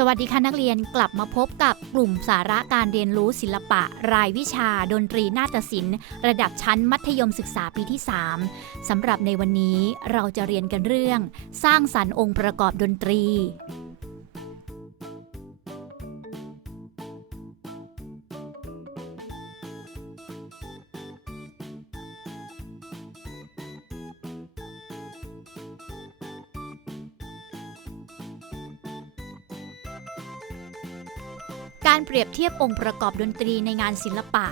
สวัสดีค่ะนักเรียนกลับมาพบกับกลุ่มสาระการเรียนรู้ศิลปะ รายวิชา ดนตรีนาฏศิลป์ ระดับชั้นมัธยมศึกษาปีที่ 3สำหรับในวันนี้เราจะเรียนกันเรื่อง สร้างสรรค์องค์ประกอบดนตรี การเปรียบเทียบองค์ประกอบดนตรีในงานศิลปะ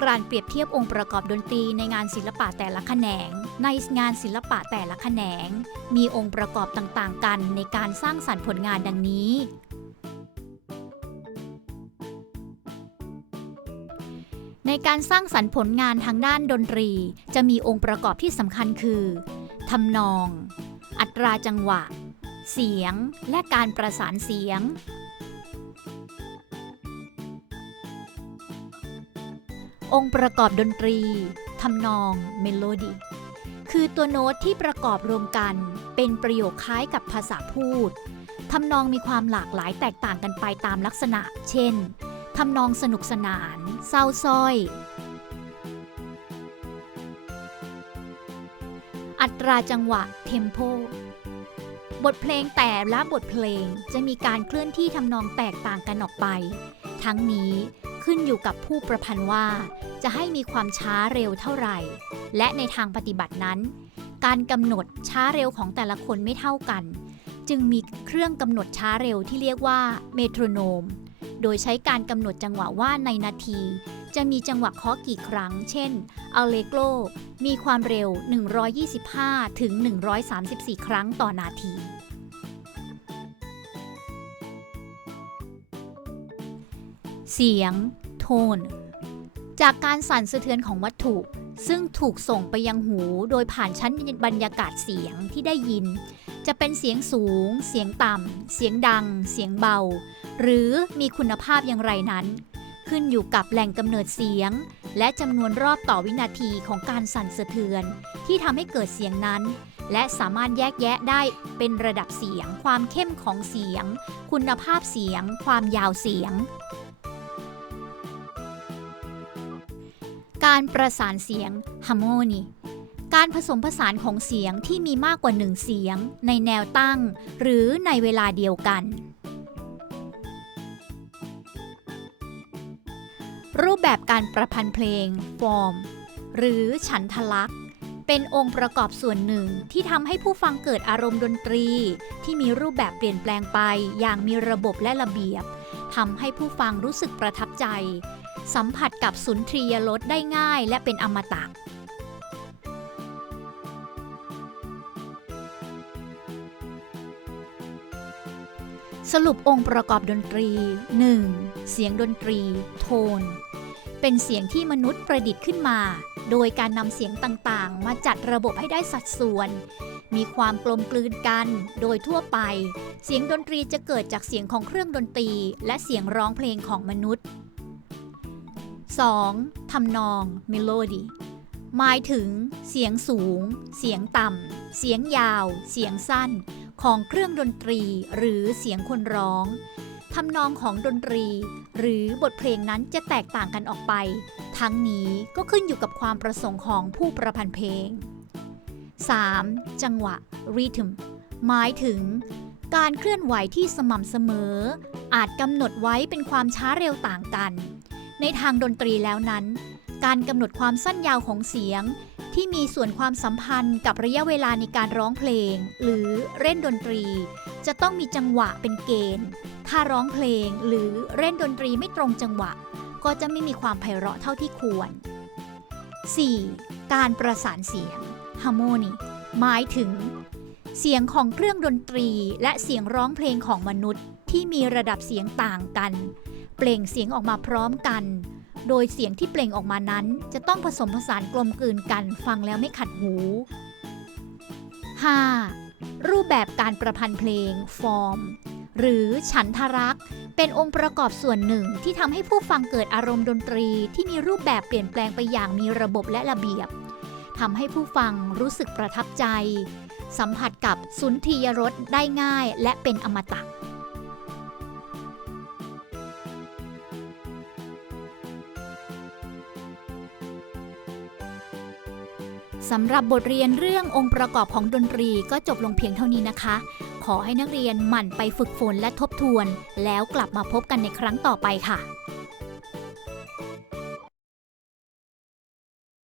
การเปรียบเทียบองค์ประกอบดนตรีในงานศิลปะแต่ละแขนง ในงานศิลปะแต่ละแขนง มีองค์ประกอบต่างๆ กันในการสร้างสรรค์ผลงานดังนี้ ในการสร้างสรรค์ผลงานทางด้านดนตรี จะมีองค์ประกอบที่สำคัญคือทำนอง อัตราจังหวะ เสียง และการประสานเสียง องค์ประกอบดนตรีทำนองเมโลดี้คือตัวโน้ตที่ประกอบรวมกัน เป็นประโยคคล้ายกับภาษาพูดทำนองมีความหลากหลายแตกต่างกันไปตามลักษณะ เช่นทำนองสนุกสนาน เศร้าสร้อย อัตราจังหวะเทมโปบทเพลงแต่ละบทเพลงจะมีการเคลื่อนที่ทำนองแตกต่างกันออกไป ทั้งนี้ ขึ้นอยู่กับผู้ประพันธ์ว่า จะให้มีความช้าเร็วเท่าไหร่ และในทางปฏิบัตินั้น การกำหนดช้าเร็วของแต่ละคนไม่เท่ากัน จึงมีเครื่องกำหนดช้าเร็วที่เรียกว่าเมโทรโนม โดยใช้การกำหนดจังหวะว่าในนาที จะมีจังหวะเคาะกี่ครั้ง เช่นอัลเลโกมีความเร็ว 125 ถึง 134 ครั้งต่อนาที เสียง โทน จากการสั่นสะเทือนของวัตถุ ซึ่งถูกส่งไปยังหูโดยผ่านชั้นบรรยากาศเสียงที่ได้ยิน จะเป็นเสียงสูง เสียงต่ำ เสียงดัง เสียงเบา หรือมีคุณภาพอย่างไรนั้น ขึ้นอยู่กับแหล่งกำเนิดเสียง และจำนวนรอบต่อวินาทีของการสั่นสะเทือน ที่ทำให้เกิดเสียงนั้นและสามารถแยกแยะได้เป็นระดับเสียง ความเข้มของเสียง คุณภาพเสียง ความยาวเสียง การประสานเสียง harmony การผสมผสานของเสียงที่มีมากกว่าหนึ่งเสียง ในแนวตั้ง หรือในเวลาเดียวกัน รูปแบบการประพันธ์เพลง form หรือฉันทลักษณ์ เป็นองค์ประกอบส่วนหนึ่งที่ทำให้ผู้ฟังเกิดอารมณ์ดนตรี ที่มีรูปแบบเปลี่ยนแปลงไปอย่างมีระบบและระเบียบทำให้ผู้ฟังรู้สึกประทับใจ สัมผัสกับสุนทรียรสได้ง่ายและเป็นอมตะสรุปองค์ประกอบดนตรี 1. เสียงดนตรี โทน เป็นเสียงที่มนุษย์ประดิษฐ์ขึ้นมา โดยการนำเสียงต่างๆ มาจัดระบบให้ได้สัดส่วน มีความกลมกลืนกัน โดยทั่วไป เสียงดนตรีจะเกิดจากเสียงของเครื่องดนตรี และเสียงร้องเพลงของมนุษย์ 2. ทำนองเมโลดีหมายถึง เสียงสูง เสียงต่ำ เสียงยาว เสียงสั้น ของเครื่องดนตรีหรือเสียงคนร้องทำนองของดนตรี หรือบทเพลงนั้นจะแตกต่างกันออกไป ทั้งนี้ก็ขึ้นอยู่กับความประสงค์ของผู้ประพันธ์เพลง 3. จังหวะ rhythm หมายถึง การเคลื่อนไหวที่สม่ำเสมอ อาจกำหนดไว้เป็นความช้าเร็วต่างกัน ในทางดนตรีแล้วนั้น การกำหนดความสั้นยาวของเสียง ที่มีส่วนความสัมพันธ์กับระยะเวลาในการร้องเพลง หรือเล่นดนตรี จะต้องมีจังหวะเป็นเกณฑ์ ถ้าร้องเพลงหรือเล่นดนตรีไม่ตรงจังหวะ ก็จะไม่มีความไพเราะเท่าที่ควร 4. การประสานเสียง harmony หมายถึง เสียงของเครื่องดนตรีและเสียงร้องเพลงของมนุษย์ที่มีระดับเสียงต่างกัน เปล่งเสียงออกมาพร้อมกัน โดยเสียงที่เปล่งออกมานั้น จะต้องผสมผสานกลมกลืนกันฟังแล้วไม่ขัดหู 5. รูปแบบการประพันธ์เพลงฟอร์ม หรือฉันทรักษเป็นองค์ประกอบส่วนหนึ่งที่ทำให้ผู้ฟังเกิดอารมณ์ดนตรีที่มีรูปแบบเปลี่ยนแปลงไปอย่างมีระบบและระเบียบทำให้ผู้ฟังรู้สึกประทับใจ สัมผัสกับสุนทรียรสได้ง่ายและเป็นอมตะ สำหรับบทเรียนเรื่ององค์ประกอบของดนตรีก็จบลงเพียงเท่านี้นะคะ ขอให้นักเรียนหมั่นไปฝึกฝนและทบทวน แล้วกลับมาพบกันในครั้งต่อไปค่ะ